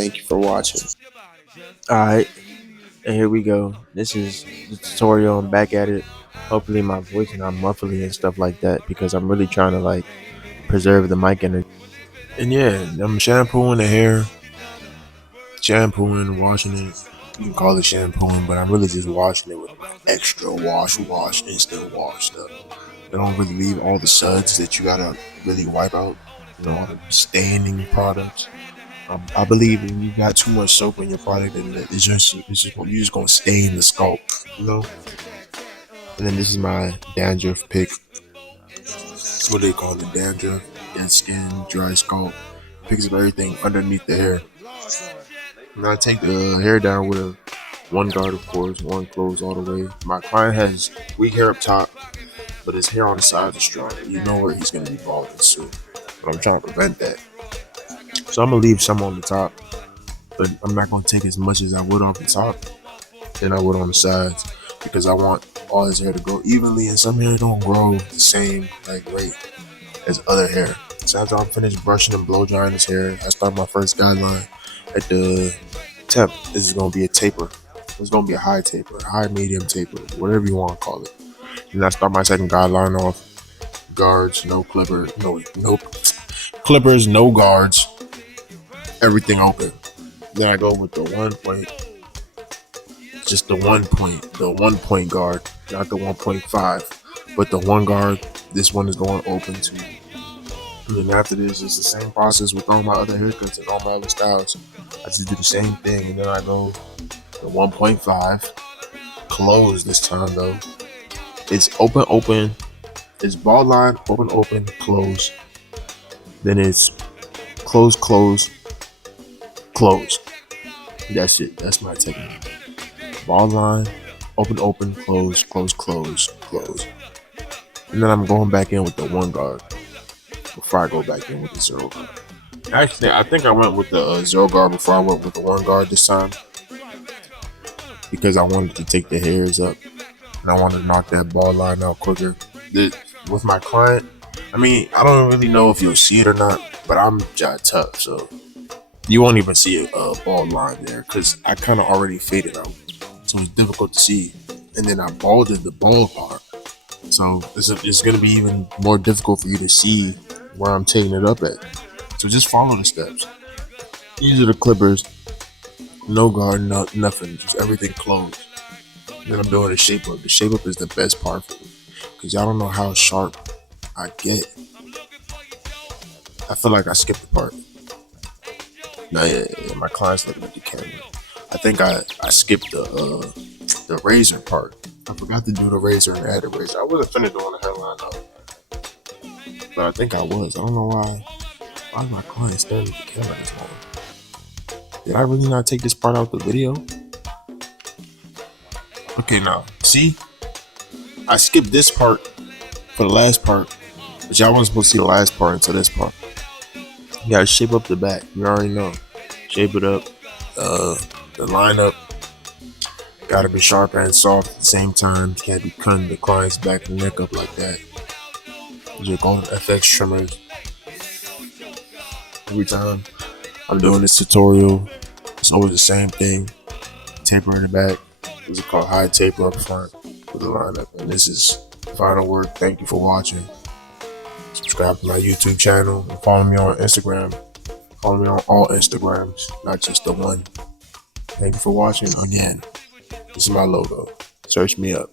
Thank you for watching. Alright, and here we go. This is the tutorial. I'm back at it. Hopefully my voice is not muffly and stuff like that because I'm really trying to preserve the mic energy. And yeah, I'm shampooing the hair, shampooing, washing it. You can call it shampooing, but I'm really just washing it with extra wash, instant wash stuff. They don't really leave all the suds that you gotta really wipe out, all the staining products. I believe if you got too much soap in your product, then you're just gonna stain the scalp, And then this is my dandruff pick. That's what they call it, dandruff, dead skin, dry scalp. Picks up everything underneath the hair. And I take the hair down with a one guard, of course, one close all the way. My client has weak hair up top, but his hair on the sides is strong. You know where he's gonna be balding soon. But I'm trying to prevent that. So I'm gonna leave some on the top, but I'm not gonna take as much as I would off the top than I would on the sides because I want all his hair to grow evenly, and some hair don't grow the same rate as other hair. So after I'm finished brushing and blow drying his hair, I start my first guideline at the tip. This is gonna be a taper. It's gonna be a high taper, high medium taper, whatever you want to call it. And I start my second guideline off guards, no clippers, no guards. Everything open. Then I go with the 1 point, just the 1 point, the 1 point guard, not the 1.5, but the one guard. This one is going open too. And then after this, it's the same process with all my other haircuts and all my other styles. I just do the same thing, and then I go the 1.5, close this time though. It's open, it's ball line, open, close. Then it's close. That's it. That's my technique. Ball line, open, close. And then I'm going back in with the one guard before I go back in with the zero guard. Actually, I think I went with the zero guard before I went with the one guard this time because I wanted to take the hairs up and I wanted to knock that ball line out quicker. With my client, I don't really know if you'll see it or not, but I'm jacked tough, so you won't even see a ball line there because I kind of already faded out, so it's difficult to see. And then I balded the ball part, so it's going to be even more difficult for you to see where I'm taking it up at. So just follow the steps. These are the clippers, no guard, nothing, just everything closed. Then I'm doing the shape up. The shape up is the best part for me because y'all don't know how sharp I get. I feel like I skipped the part. No, yeah, my client's looking at the camera. I think I skipped the razor part. I forgot to do the razor and add the razor. I wasn't finna doing the hairline though, but I think I was. I don't know why. Why is my client staring at the camera this morning? Did I really not take this part out the video? Okay, now see, I skipped this part for the last part, but y'all wasn't supposed to see the last part until this part. You gotta shape up the back. You already know. Shape it up. The lineup gotta be sharp and soft at the same time. You can't be cutting the client's back and neck up like that. You're going FX trimmers. Every time I'm doing this tutorial, it's always the same thing. Taper in the back. This is called high taper up front with the lineup. And this is final work. Thank you for watching. Subscribe to my YouTube channel and follow me on Instagram. Follow me on all Instagrams, not just the one. Thank you for watching again. This is my logo. Search me up.